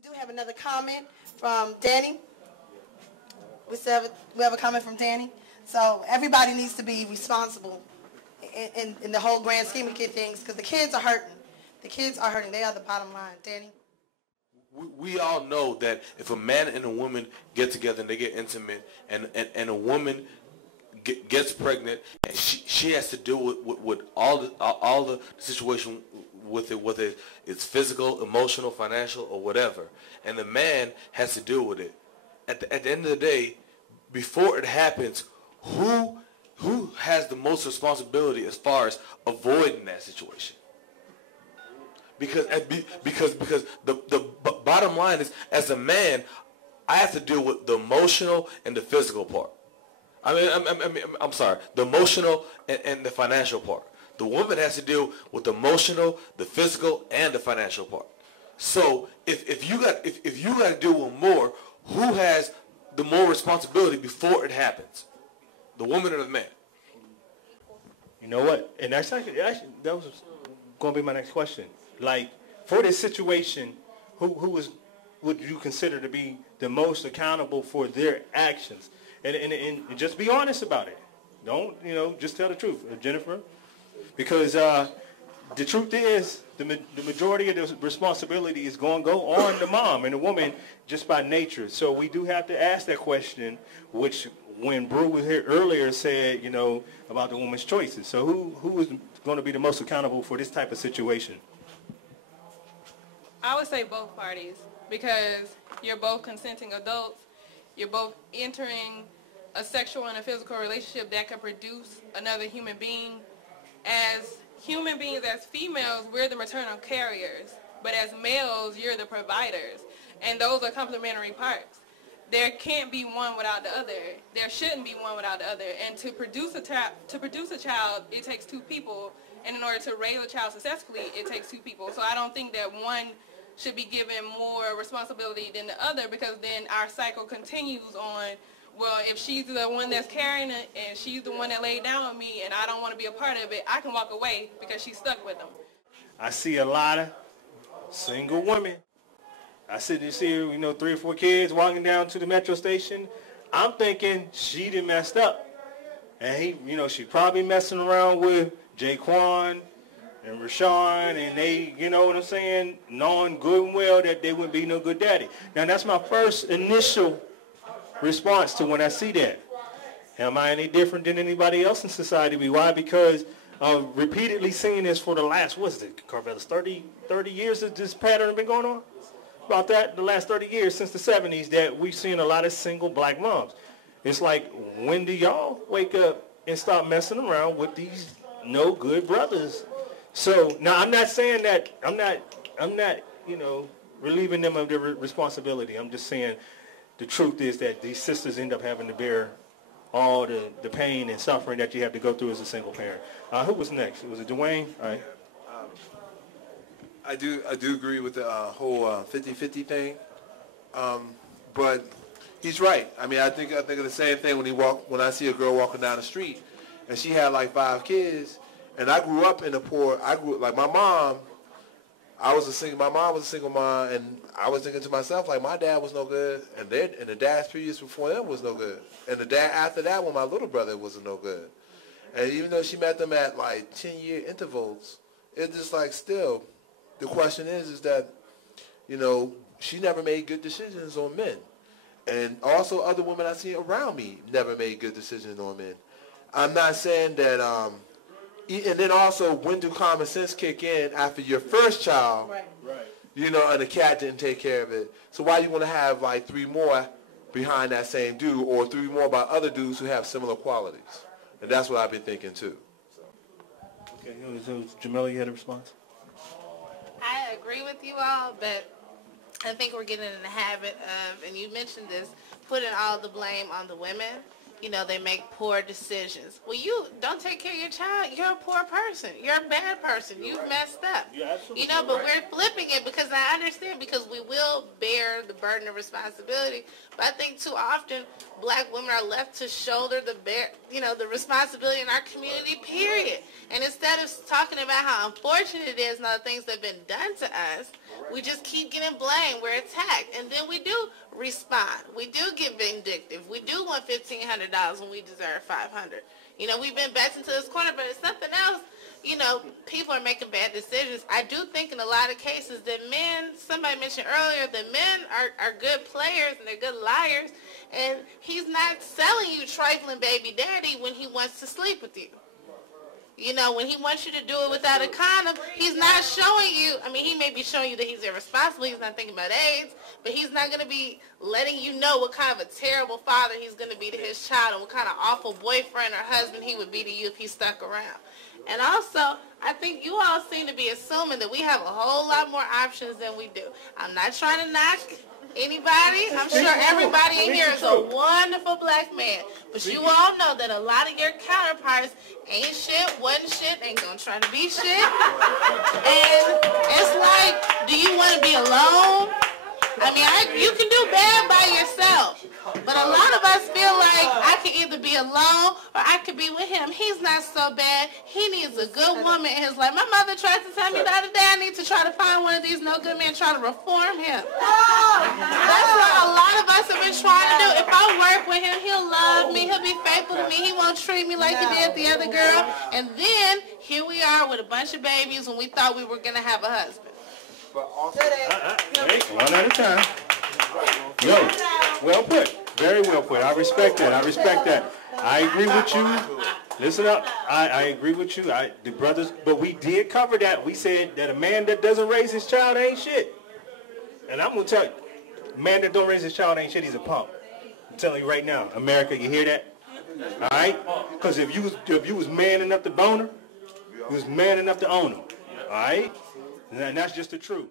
We do have another comment from Danny. We have a comment from Danny. So everybody needs to be responsible in the whole grand scheme of things, because the kids are hurting. The kids are hurting. They are the bottom line. Danny? We all know that if a man and a woman get together and they get intimate, and a woman gets pregnant, and she has to deal with all the situation with it, whether it's physical, emotional, financial, or whatever, and the man has to deal with it. At the end of the day, before it happens, who has the most responsibility as far as avoiding that situation? Because the bottom line is, as a man, I have to deal with the emotional and the physical part. I'm sorry, the emotional and the financial part. The woman has to deal with the emotional, the physical, and the financial part. So if you got to deal with more, who has the more responsibility before it happens? The woman or the man? You know what? And that's actually that was going to be my next question. Like, for this situation, who would you consider to be the most accountable for their actions? And just be honest about it. Don't, just tell the truth, Jennifer. Because the truth is, the majority of the responsibility is going to go on the mom and the woman just by nature. So we do have to ask that question, which when Brew was here earlier said, about the woman's choices. So who is going to be the most accountable for this type of situation? I would say both parties, because you're both consenting adults. You're both entering a sexual and a physical relationship that could produce another human being. As human beings, as females, we're the maternal carriers, but as males, you're the providers, and those are complementary parts. There can't be one without the other. There shouldn't be one without the other. And to produce a child, it takes two people, and in order to raise a child successfully, it takes two people. So I don't think that one should be given more responsibility than the other, because then our cycle continues on. Well, if she's the one that's carrying it and she's the one that laid down on me and I don't want to be a part of it, I can walk away because she's stuck with them. I see a lot of single women. I see 3 or 4 kids walking down to the metro station. I'm thinking she done messed up. And he, she probably messing around with Jaquan and Rashawn, and they, what I'm saying, knowing good and well that they wouldn't be no good daddy. Now, that's my first initial response to when I see that. Am I any different than anybody else in society? Why? Because I've repeatedly seen this for the last, Carvelis, 30 years that this pattern has been going on? About that, the last 30 years since the 70s, that we've seen a lot of single black moms. It's like, when do y'all wake up and stop messing around with these no good brothers? So now I'm not saying that I'm not relieving them of their responsibility. I'm just saying the truth is that these sisters end up having to bear all the pain and suffering that you have to go through as a single parent. Who was next? Was it Dwayne? All right. I do agree with the whole 50-50 thing, but he's right. I mean, I think of the same thing when I see a girl walking down the street, and she had like 5 kids, and I grew up in the poor. Like my mom. My mom was a single mom, and I was thinking to myself, like, my dad was no good, and the dads previous before them was no good, and the dad after that, when my little brother was no good, and even though she met them at like 10-year intervals, it's just like still. The question is that, she never made good decisions on men. And also other women I see around me never made good decisions on men. I'm not saying that, and then also, when do common sense kick in after your first child, Right. And the cat didn't take care of it? So why you want to have like 3 more behind that same dude, or 3 more by other dudes who have similar qualities? And that's what I've been thinking too. Okay, so Jamila, you had a response? I agree with you all, but I think we're getting in the habit of, and you mentioned this, putting all the blame on the women. They make poor decisions. Well, you don't take care of your child, you're a poor person. You're a bad person. You've messed up. But we're flipping it, because I understand, because we will bear the burden of responsibility. But I think too often black women are left to shoulder the responsibility in our community, period. And instead of talking about how unfortunate it is and all the things that have been done to us, we just keep getting blamed. We're attacked. And then we do respond. We do get vindictive. We do want $1,500 when we deserve $500. You know, we've been backed into this corner, but it's something else. You know, people are making bad decisions. I do think in a lot of cases that men, somebody mentioned earlier, that men are good players and they're good liars. And he's not selling you trifling baby daddy when he wants to sleep with you. You know, when he wants you to do it without a condom, he's not showing you, I mean, he may be showing you that he's irresponsible, he's not thinking about AIDS, but he's not going to be letting you know what kind of a terrible father he's going to be to his child and what kind of awful boyfriend or husband he would be to you if he stuck around. And also, I think you all seem to be assuming that we have a whole lot more options than we do. I'm not trying to knock anybody. I'm sure everybody in here is a wonderful black man. But you all know that a lot of your counterparts ain't shit, wasn't shit, ain't gonna try to be shit. And it's like, do you want to be alone? I mean, you can do bad by yourself. But a lot of us feel like I can either be alone or I could be with him. He's not so bad. He needs a good woman in his life. My mother tried to tell me the other day I need to try to find one of these no good men trying to reform him. That's what a lot of us have been trying to do. If I work with him, he'll love me. He'll be faithful to me. He won't treat me like he did the other girl. And then here we are with a bunch of babies when we thought we were going to have a husband. Wait, one at a time. Yo, well put. Very well put. I respect that. I respect that. I agree with you. Listen up. I agree with you. The brothers, but we did cover that. We said that a man that doesn't raise his child ain't shit. And I'm going to tell you, a man that don't raise his child ain't shit, he's a punk. I'm telling you right now. America, you hear that? All right? Because if you was man enough to bone her, you was man enough to own her. All right? And that's just the truth.